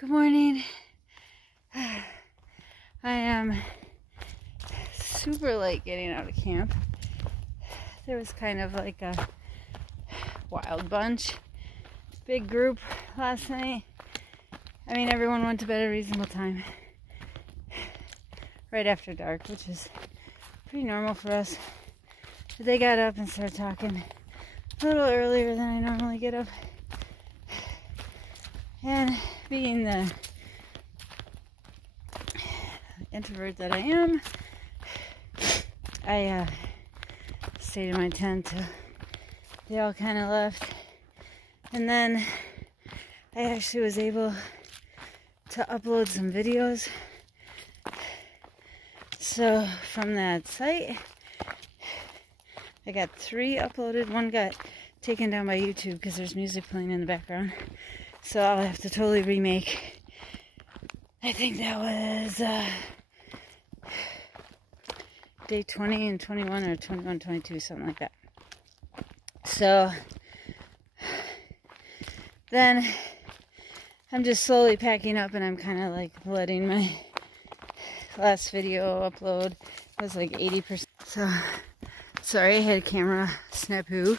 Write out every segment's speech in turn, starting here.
Good morning. I am super late getting out of camp. There was kind of like a wild bunch, big group last night. I mean, everyone went to bed at a reasonable time, right after dark, which is pretty normal for us. But they got up and started talking a little earlier than I normally get up. And being the introvert that I am, I stayed in my tent till they all kind of left. And then I actually was able to upload some videos. So from that site, I got 3 uploaded. One got taken down by YouTube because there's music playing in the background. So I'll have to totally remake. I think that was day 20 and 21 or 21, 22, something like that. So then I'm just slowly packing up, and I'm kind of like letting my last video upload. It was like 80%. So sorry, I had a camera snafu.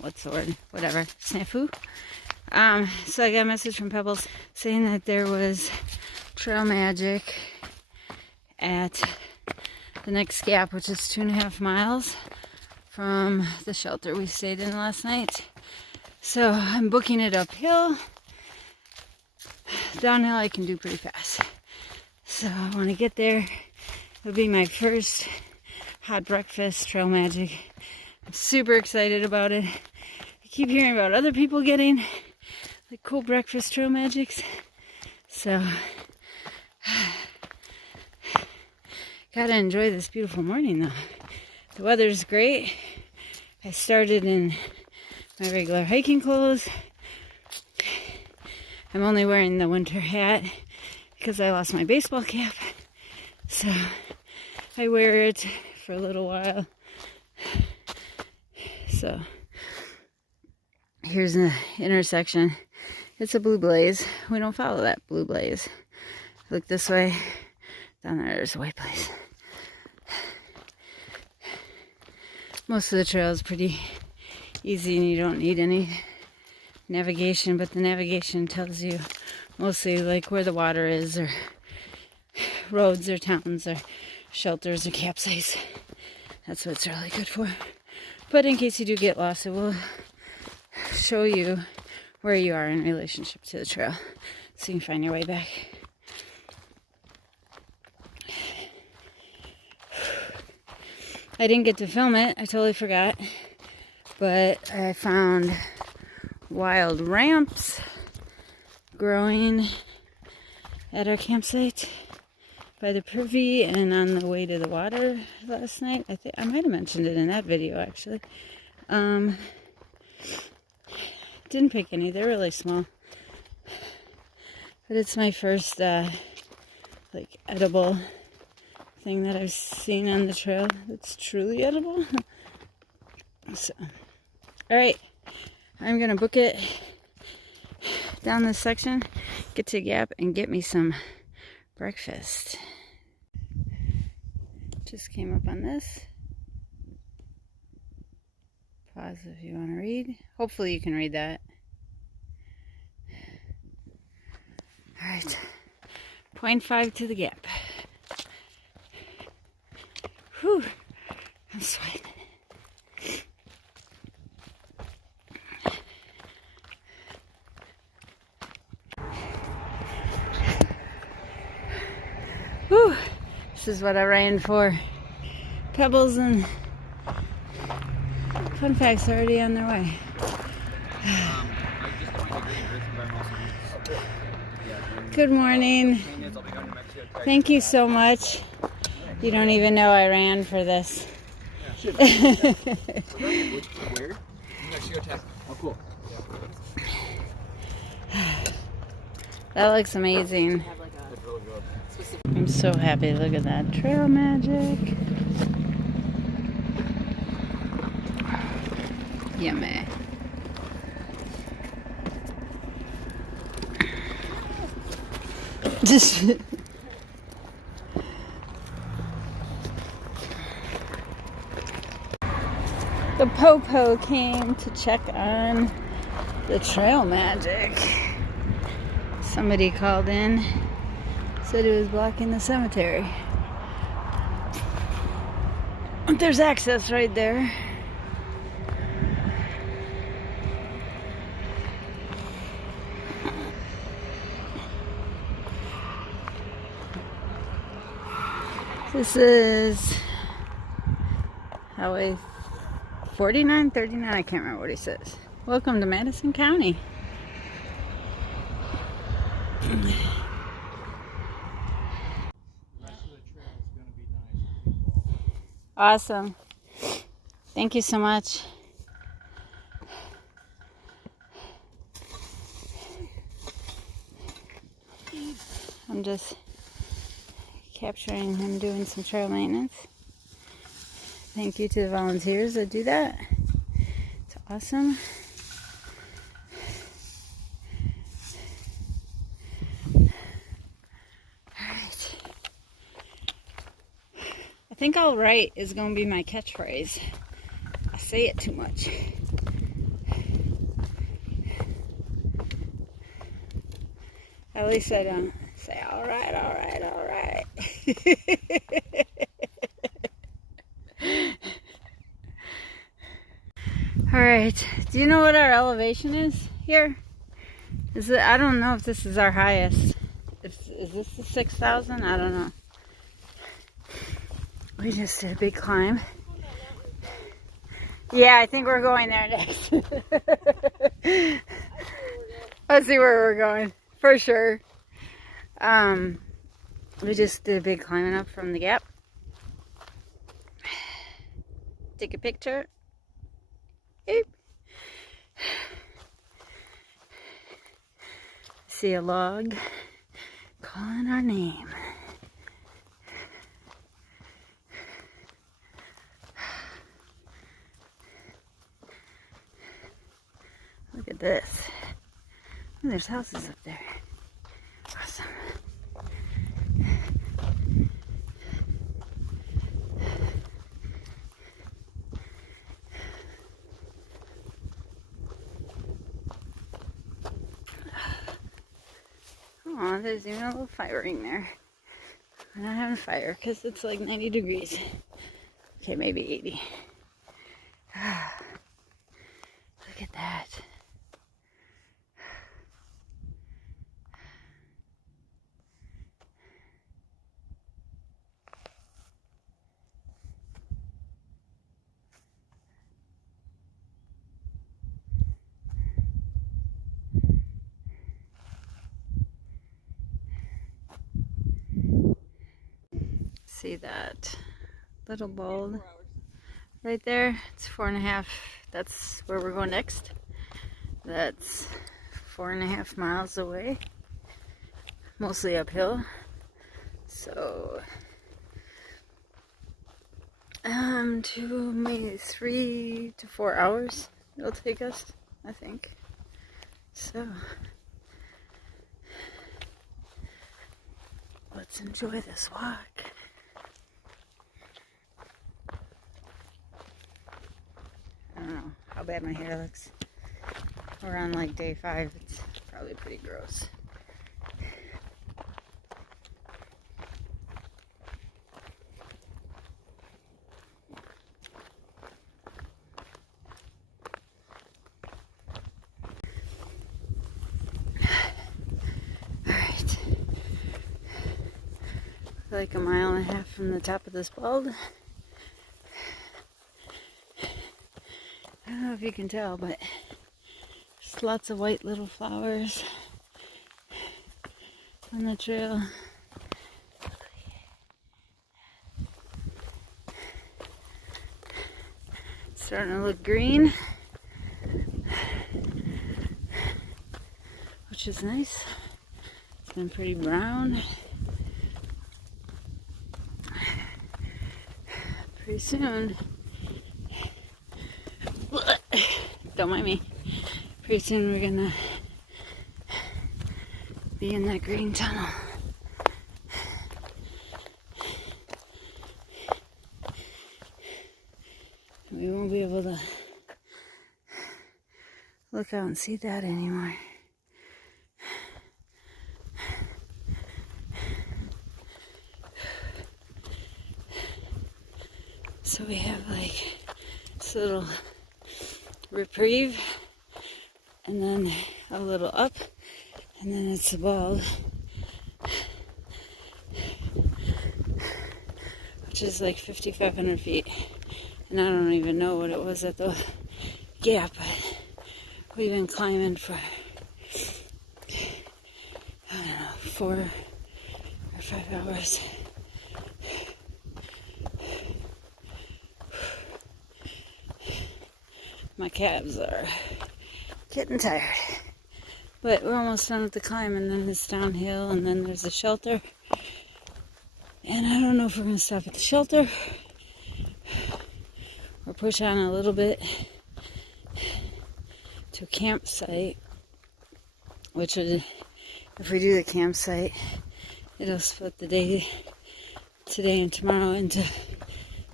What's the word? Whatever. Snafu. So I got a message from Pebbles saying that there was trail magic at the next gap, which is 2.5 miles from the shelter we stayed in last night. So I'm booking it uphill. Downhill I can do pretty fast. So I want to get there. It'll be my first hot breakfast trail magic. I'm super excited about it. I keep hearing about other people getting like cool breakfast trail magics. So gotta enjoy this beautiful morning though. The weather's great. I started in my regular hiking clothes. I'm only wearing the winter hat because I lost my baseball cap. So I wear it for a little while. So here's the intersection. It's a blue blaze. We don't follow that blue blaze. Look this way. Down there's a white blaze. Most of the trail is pretty easy and you don't need any navigation, but the navigation tells you mostly like where the water is, or roads or towns or shelters or campsites. That's what it's really good for. But in case you do get lost, it will show you where you are in relationship to the trail, so you can find your way back. I didn't get to film it, I totally forgot, but I found wild ramps growing at our campsite by the privy and on the way to the water last night. I think I might have mentioned it in that video actually. Didn't pick any, they're really small. But it's my first like edible thing that I've seen on the trail that's truly edible. So, alright, I'm gonna book it down this section, get to Gap and get me some breakfast. Just came up on this. Pause if you want to read. Hopefully you can read that. Alright. 0.5 to the Gap. Whew. I'm sweating. Whew. This is what I ran for. Pebbles and fun facts already on their way. Good morning. Thank you so much. You don't even know I ran for this. That looks amazing. I'm so happy. Look at that trail magic. Yummy. The Popo came to check on the trail magic. Somebody called in, said it was blocking the cemetery. But there's access right there. This is Highway 49, 39, I can't remember what he says. Welcome to Madison County. The rest of the trail is going to be nice. Awesome. Thank you so much. I'm just capturing him doing some trail maintenance. Thank you to the volunteers that do that. It's awesome. Alright. I think all right is going to be my catchphrase. I say it too much. At least I don't say alright, alright, alright. Alright, do you know what our elevation is here? Is it? I don't know if this is our highest. Is this the 6,000? I don't know. We just did a big climb. Yeah, I think we're going there next. Let's see where we're going, for sure. We just did a big climbing up from the gap. Take a picture. Oop. See a log calling our name. Look at this. Oh, there's houses up there. Awesome. Oh, there's even a little fire in there. We're not having a fire because it's like 90 degrees. Okay, maybe 80. Look at that. See that little bulb right there? It's 4.5. That's where we're going next. That's 4.5 miles away, mostly uphill. So, to maybe 3 to 4 hours it'll take us, I think. So, let's enjoy this walk. I don't know how bad my hair looks. We're on like day 5. It's probably pretty gross. Alright. Like a mile and a half from the top of this bald. I don't know if you can tell, but there's lots of white little flowers on the trail. It's starting to look green, which is nice. It's been pretty brown. Pretty soon, don't mind me, pretty soon we're gonna be in that green tunnel. able to look out and see that anymore. So we have like this little reprieve, and then a little up, and then it's a bald, which is like 5,500 feet. And I don't even know what it was at the gap, but we've been climbing for, I don't know, 4 or 5 hours. My calves are getting tired. But we're almost done with the climb, and then it's downhill, and then there's the shelter. And I don't know if we're going to stop at the shelter or push on a little bit to a campsite, which would, if we do the campsite, it'll split the day today and tomorrow into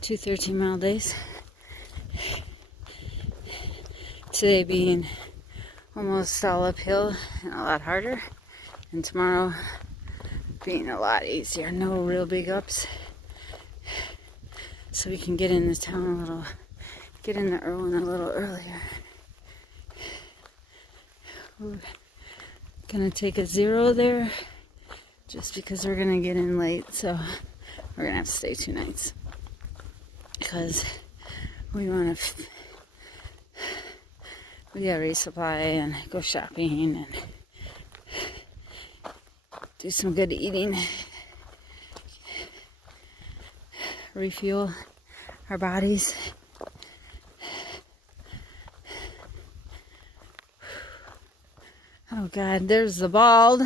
2 13-mile days. Today being almost all uphill and a lot harder, and tomorrow being a lot easier, no real big ups. So we can get into town get into Irwin a little earlier. We're gonna take a 0 there just because we're gonna get in late, so we're gonna have to stay 2 nights because we gotta resupply and go shopping and do some good eating, refuel our bodies. Oh God, there's the bald.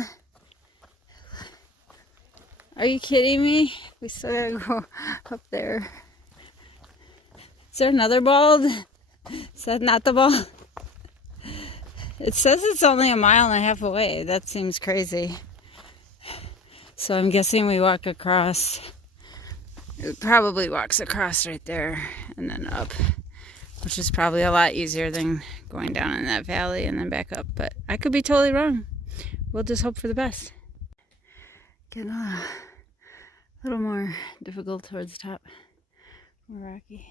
Are you kidding me? We still gotta go up there. Is there another bald? Is that not the bald? It says it's only 1.5 miles away. That seems crazy. So I'm guessing we walk across. It probably walks across right there and then up, which is probably a lot easier than going down in that valley and then back up. But I could be totally wrong. We'll just hope for the best. Getting a little more difficult towards the top. More rocky.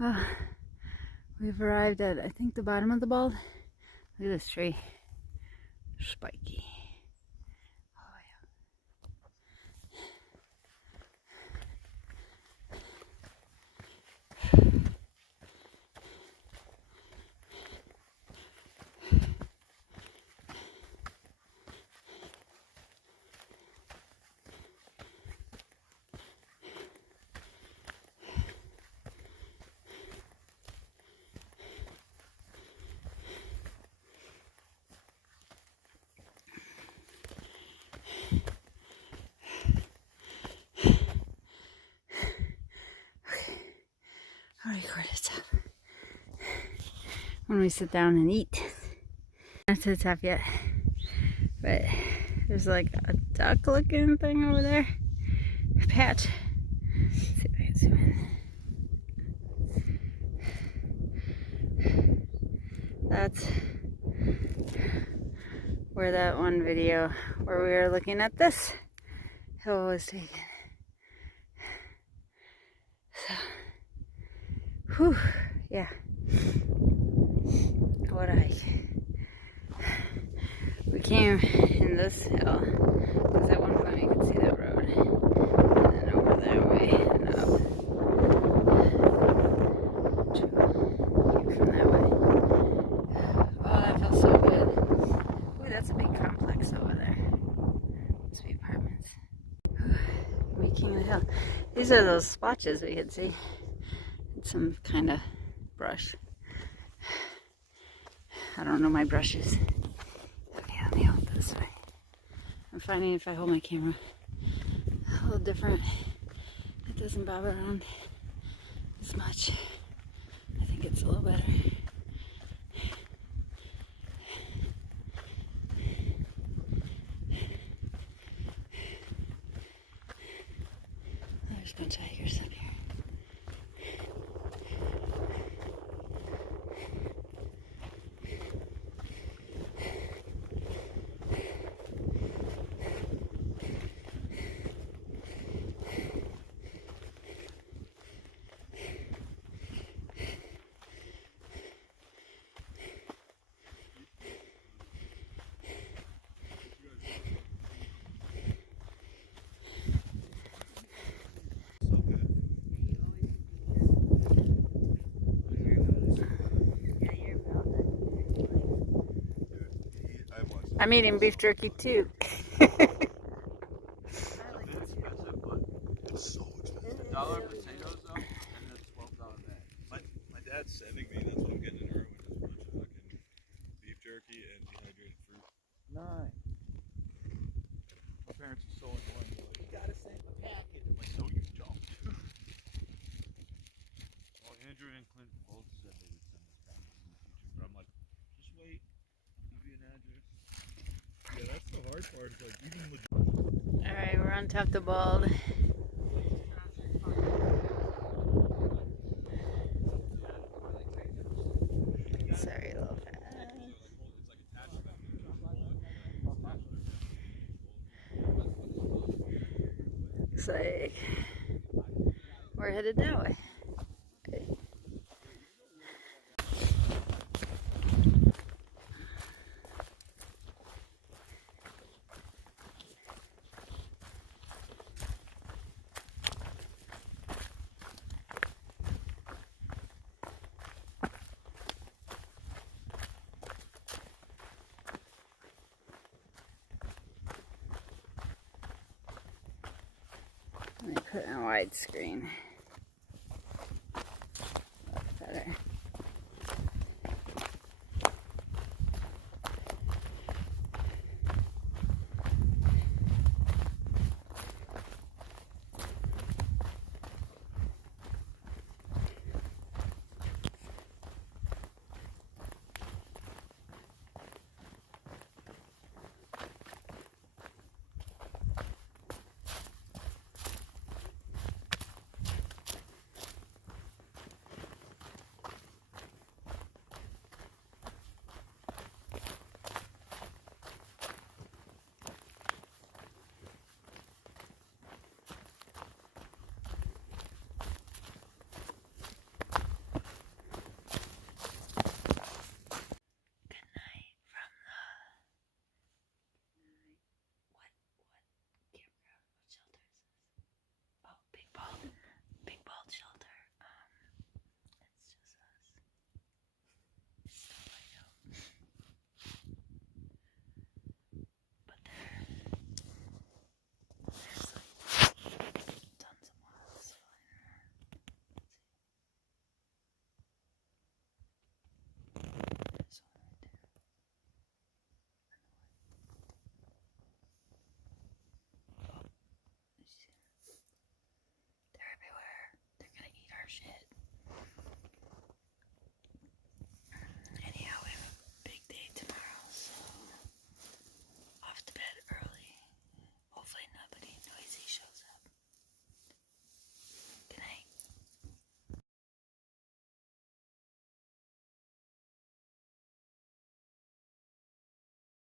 Well, we've arrived at, I think, the bottom of the bald. Look at this tree. Spiky. I'll record it up when we sit down and eat. Not to the top yet, but there's like a duck looking thing over there. A patch. Let's see if I can zoom in. That's where that one video where we were looking at this hill was taken. So, whew, yeah. What a hike. We came in this hill because at one point we could see that road, and then over that way and up. Came from that way. Oh, that feels so good. Ooh, that's a big complex over there. Must be apartments. Making the hill. These are those splotches we could see. Some kind of brush. I don't know my brushes. Okay, let me hold this way. I'm finding if I hold my camera a little different, it doesn't bob around as much. I think it's a little better. There's no tigers up here. I'm eating beef jerky too. $1 potatoes though, and a $12 bag. My dad's sending me. That's what I'm getting in Irwin. Is a bunch of fucking beef jerky and dehydrated fruit. Nice. My parents are so annoying. They're like, you gotta send the package. I'm like, no, you don't. Well, Andrew and Clint both said they would send us packages in the future, but I'm like, just wait. I'll give you an address. Yeah, that's the hard part. Is like even legit. Alright, we're on top of the bald. Sorry, a little fast. Looks like we're headed that way. Okay. Let me put it on widescreen.